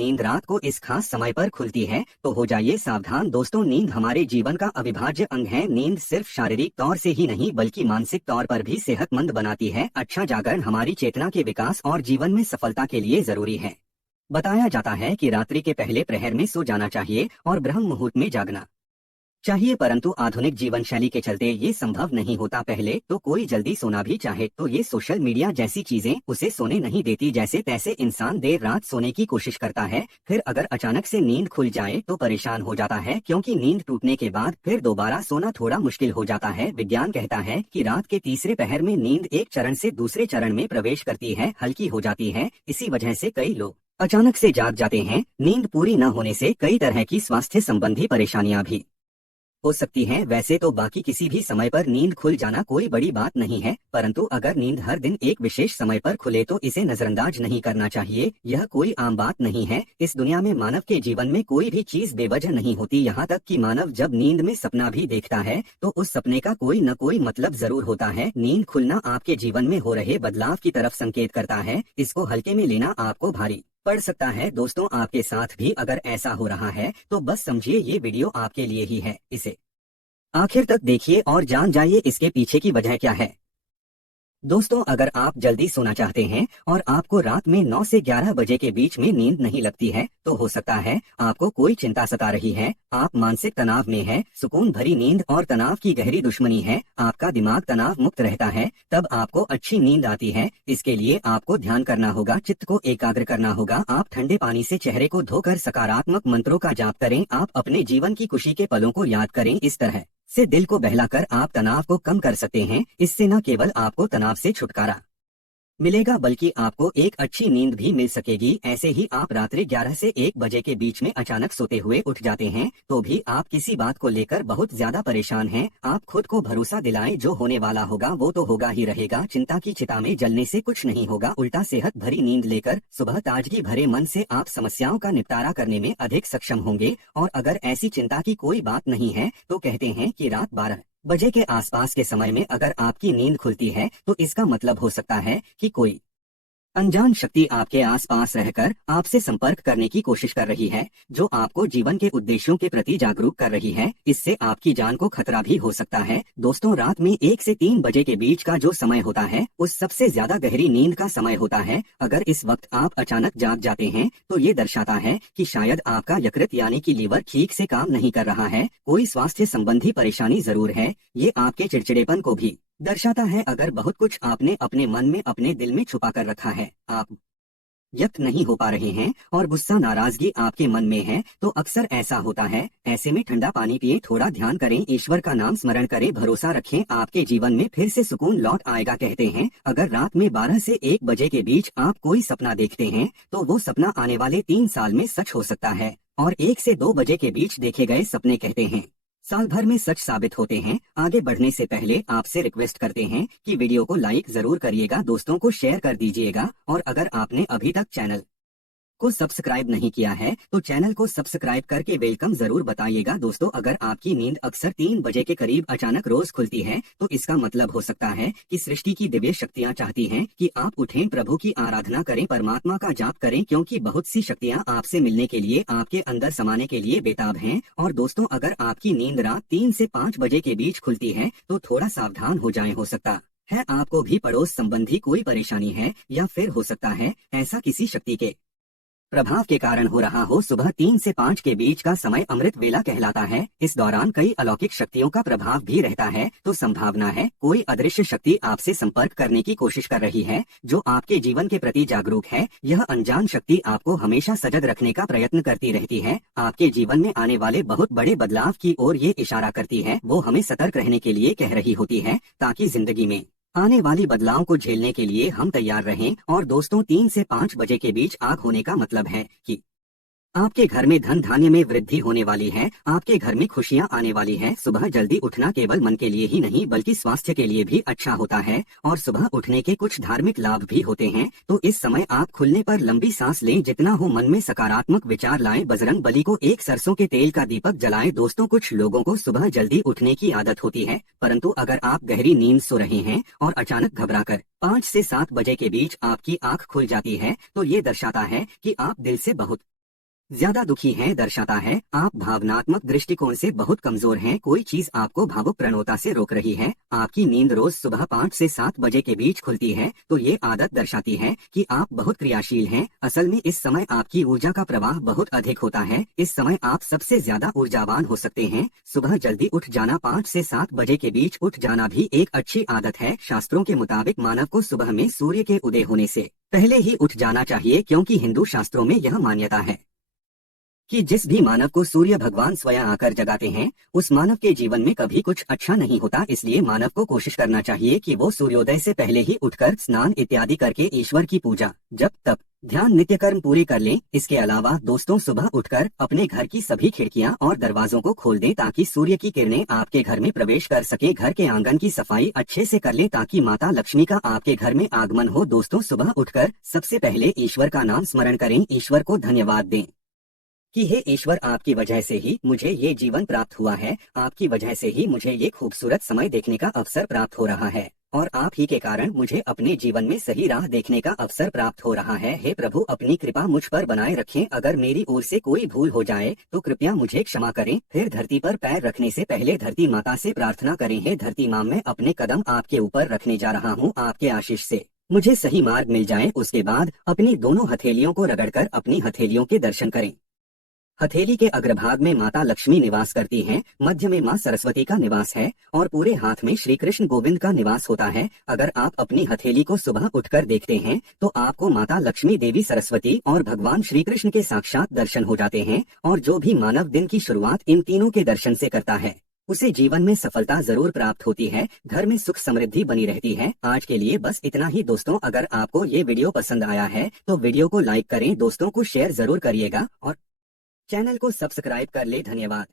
नींद रात को इस खास समय पर खुलती है तो हो जाइए सावधान दोस्तों। नींद हमारे जीवन का अविभाज्य अंग है। नींद सिर्फ शारीरिक तौर से ही नहीं बल्कि मानसिक तौर पर भी सेहतमंद बनाती है। अच्छा जागरण हमारी चेतना के विकास और जीवन में सफलता के लिए जरूरी है। बताया जाता है कि रात्रि के पहले प्रहर में सो जाना चाहिए और ब्रह्म मुहूर्त में जागना चाहिए, परंतु आधुनिक जीवन शैली के चलते ये संभव नहीं होता। पहले तो कोई जल्दी सोना भी चाहे तो ये सोशल मीडिया जैसी चीजें उसे सोने नहीं देती। जैसे तैसे इंसान देर रात सोने की कोशिश करता है, फिर अगर अचानक से नींद खुल जाए तो परेशान हो जाता है, क्योंकि नींद टूटने के बाद फिर दोबारा सोना थोड़ा मुश्किल हो जाता है। विज्ञान कहता है कि रात के तीसरे पहर में नींद एक चरण से दूसरे चरण में प्रवेश करती है, हल्की हो जाती है। इसी वजह से कई लोग अचानक से जाग जाते हैं। नींद पूरी न होने से कई तरह की स्वास्थ्य संबंधी परेशानियां भी हो सकती हैं। वैसे तो बाकी किसी भी समय पर नींद खुल जाना कोई बड़ी बात नहीं है, परंतु अगर नींद हर दिन एक विशेष समय पर खुले तो इसे नजरअंदाज नहीं करना चाहिए। यह कोई आम बात नहीं है। इस दुनिया में मानव के जीवन में कोई भी चीज बेवजह नहीं होती। यहाँ तक कि मानव जब नींद में सपना भी देखता है तो उस सपने का कोई न कोई मतलब जरूर होता है। नींद खुलना आपके जीवन में हो रहे बदलाव की तरफ संकेत करता है। इसको हल्के में लेना आपको भारी पड़ सकता है। दोस्तों, आपके साथ भी अगर ऐसा हो रहा है तो बस समझिए ये वीडियो आपके लिए ही है। इसे आखिर तक देखिए और जान जाइए इसके पीछे की वजह क्या है। दोस्तों, अगर आप जल्दी सोना चाहते हैं और आपको रात में 9 से 11 बजे के बीच में नींद नहीं लगती है तो हो सकता है आपको कोई चिंता सता रही है, आप मानसिक तनाव में हैं। सुकून भरी नींद और तनाव की गहरी दुश्मनी है। आपका दिमाग तनाव मुक्त रहता है तब आपको अच्छी नींद आती है। इसके लिए आपको ध्यान करना होगा, चित्त को एकाग्र करना होगा। आप ठंडे पानी से चेहरे को धोकर सकारात्मक मंत्रों का जाप करें। आप अपने जीवन की खुशी के पलों को याद करें। इस तरह से दिल को बहलाकर आप तनाव को कम कर सकते हैं। इससे न केवल आपको तनाव से छुटकारा मिलेगा बल्कि आपको एक अच्छी नींद भी मिल सकेगी। ऐसे ही आप रात्रि 11 से 1 बजे के बीच में अचानक सोते हुए उठ जाते हैं तो भी आप किसी बात को लेकर बहुत ज्यादा परेशान हैं। आप खुद को भरोसा दिलाएं, जो होने वाला होगा वो तो होगा ही रहेगा। चिंता की चिता में जलने से कुछ नहीं होगा, उल्टा सेहत भरी नींद लेकर सुबह ताजगी भरे मन से आप समस्याओं का निपटारा करने में अधिक सक्षम होंगे। और अगर ऐसी चिंता की कोई बात नहीं है तो कहते हैं कि रात 12 बजे के आसपास के समय में अगर आपकी नींद खुलती है तो इसका मतलब हो सकता है कि कोई अनजान शक्ति आपके आसपास रहकर आपसे संपर्क करने की कोशिश कर रही है, जो आपको जीवन के उद्देश्यों के प्रति जागरूक कर रही है। इससे आपकी जान को खतरा भी हो सकता है। दोस्तों, रात में 1 से 3 बजे के बीच का जो समय होता है उस सबसे ज्यादा गहरी नींद का समय होता है। अगर इस वक्त आप अचानक जाग जाते हैं तो ये दर्शाता है कि शायद आपका यकृत यानी कि लीवर ठीक से काम नहीं कर रहा है। कोई स्वास्थ्य संबंधी परेशानी जरूर है। ये आपके चिड़चिड़ेपन को भी दर्शाता है। अगर बहुत कुछ आपने अपने मन में अपने दिल में छुपा कर रखा है, आप व्यक्त नहीं हो पा रहे हैं और गुस्सा नाराजगी आपके मन में है तो अक्सर ऐसा होता है। ऐसे में ठंडा पानी पिए, थोड़ा ध्यान करें, ईश्वर का नाम स्मरण करें, भरोसा रखें, आपके जीवन में फिर से सुकून लौट आएगा। कहते हैं अगर रात में 12 से 1 बजे के बीच आप कोई सपना देखते हैं तो वो सपना आने वाले 3 साल में सच हो सकता है। और 1 से 2 बजे के बीच देखे गए सपने कहते हैं साल भर में सच साबित होते हैं। आगे बढ़ने से पहले आपसे रिक्वेस्ट करते हैं कि वीडियो को लाइक जरूर करिएगा, दोस्तों को शेयर कर दीजिएगा और अगर आपने अभी तक चैनल को सब्सक्राइब नहीं किया है तो चैनल को सब्सक्राइब करके वेलकम जरूर बताइएगा। दोस्तों, अगर आपकी नींद अक्सर 3 बजे के करीब अचानक रोज खुलती है तो इसका मतलब हो सकता है कि सृष्टि की दिव्य शक्तियां चाहती हैं कि आप उठें, प्रभु की आराधना करें, परमात्मा का जाप करें, क्योंकि बहुत सी शक्तियां आपसे मिलने के लिए, आपके अंदर समाने के लिए बेताब हैं। और दोस्तों, अगर आपकी नींद रात 3 से 5 बजे के बीच खुलती है तो थोड़ा सावधान हो जाएं। हो सकता है आपको भी पड़ोस संबंधी कोई परेशानी है या फिर हो सकता है ऐसा किसी शक्ति के प्रभाव के कारण हो रहा हो। सुबह 3 से 5 के बीच का समय अमृत वेला कहलाता है। इस दौरान कई अलौकिक शक्तियों का प्रभाव भी रहता है, तो संभावना है कोई अदृश्य शक्ति आपसे संपर्क करने की कोशिश कर रही है, जो आपके जीवन के प्रति जागरूक है। यह अनजान शक्ति आपको हमेशा सजग रखने का प्रयत्न करती रहती है, आपके जीवन में आने वाले बहुत बड़े बदलाव की ओर ये इशारा करती है। वो हमें सतर्क रहने के लिए कह रही होती है ताकि जिंदगी में आने वाली बदलाव को झेलने के लिए हम तैयार रहें। और दोस्तों, 3 से 5 बजे के बीच आग होने का मतलब है कि आपके घर में धन धान्य में वृद्धि होने वाली है, आपके घर में खुशियां आने वाली है। सुबह जल्दी उठना केवल मन के लिए ही नहीं बल्कि स्वास्थ्य के लिए भी अच्छा होता है और सुबह उठने के कुछ धार्मिक लाभ भी होते हैं। तो इस समय आप खुलने पर लंबी सांस लें, जितना हो मन में सकारात्मक विचार लाएं, बजरंग बली को एक सरसों के तेल का दीपक जलाएं। दोस्तों, कुछ लोगों को सुबह जल्दी उठने की आदत होती है, परंतु अगर आप गहरी नींद सो रहे हैं और अचानक घबराकर 5 से 7 बजे के बीच आपकी आंख खुल जाती है तो ये दर्शाता है कि आप दिल से बहुत ज्यादा दुखी हैं दर्शाता है आप भावनात्मक दृष्टिकोण से बहुत कमजोर हैं, कोई चीज आपको भावुक प्रवणता से रोक रही है। आपकी नींद रोज सुबह 5 से 7 बजे के बीच खुलती है, तो ये आदत दर्शाती है कि आप बहुत क्रियाशील हैं। असल में इस समय आपकी ऊर्जा का प्रवाह बहुत अधिक होता है, इस समय आप सबसे ज्यादा ऊर्जावान हो सकते हैं। सुबह जल्दी उठ जाना, 5 से 7 बजे के बीच उठ जाना भी एक अच्छी आदत है। शास्त्रों के मुताबिक मानव को सुबह में सूर्य के उदय होने से पहले ही उठ जाना चाहिए, क्योंकि हिंदू शास्त्रों में यह मान्यता है कि जिस भी मानव को सूर्य भगवान स्वयं आकर जगाते हैं, उस मानव के जीवन में कभी कुछ अच्छा नहीं होता। इसलिए मानव को कोशिश करना चाहिए कि वो सूर्योदय से पहले ही उठकर स्नान इत्यादि करके ईश्वर की पूजा, जप तप, ध्यान, नित्य कर्म पूरे कर लें। इसके अलावा दोस्तों, सुबह उठकर अपने घर की सभी खिड़कियां और दरवाजों को खोल दें ताकि सूर्य की किरणें आपके घर में प्रवेश कर सके। घर के आंगन की सफाई अच्छे से कर लें ताकि माता लक्ष्मी का आपके घर में आगमन हो। दोस्तों, सुबह उठकर सबसे पहले ईश्वर का नाम स्मरण करें, ईश्वर को धन्यवाद दें कि हे ईश्वर, आपकी वजह से ही मुझे ये जीवन प्राप्त हुआ है, आपकी वजह से ही मुझे ये खूबसूरत समय देखने का अवसर प्राप्त हो रहा है, और आप ही के कारण मुझे अपने जीवन में सही राह देखने का अवसर प्राप्त हो रहा है। हे प्रभु, अपनी कृपा मुझ पर बनाए रखें। अगर मेरी ओर से कोई भूल हो जाए तो कृपया मुझे क्षमा करें। फिर धरती पर पैर रखने से पहले धरती माता से प्रार्थना करें, हे धरती माँ, मैं अपने कदम आपके ऊपर रखने जा रहा हूँ, आपके आशीष से मुझे सही मार्ग मिल जाए। उसके बाद अपनी दोनों हथेलियों को रगड़कर अपनी हथेलियों के दर्शन करें। हथेली के अग्रभाग में माता लक्ष्मी निवास करती हैं, मध्य में माँ सरस्वती का निवास है और पूरे हाथ में श्री कृष्ण गोविंद का निवास होता है। अगर आप अपनी हथेली को सुबह उठकर देखते हैं तो आपको माता लक्ष्मी, देवी सरस्वती और भगवान श्री कृष्ण के साक्षात दर्शन हो जाते हैं। और जो भी मानव दिन की शुरुआत इन तीनों के दर्शन से करता है, उसे जीवन में सफलता जरूर प्राप्त होती है, घर में सुख समृद्धि बनी रहती है। आज के लिए बस इतना ही दोस्तों। अगर आपको ये वीडियो पसंद आया है तो वीडियो को लाइक करें, दोस्तों को शेयर जरूर करिएगा और चैनल को सब्सक्राइब कर ले। धन्यवाद।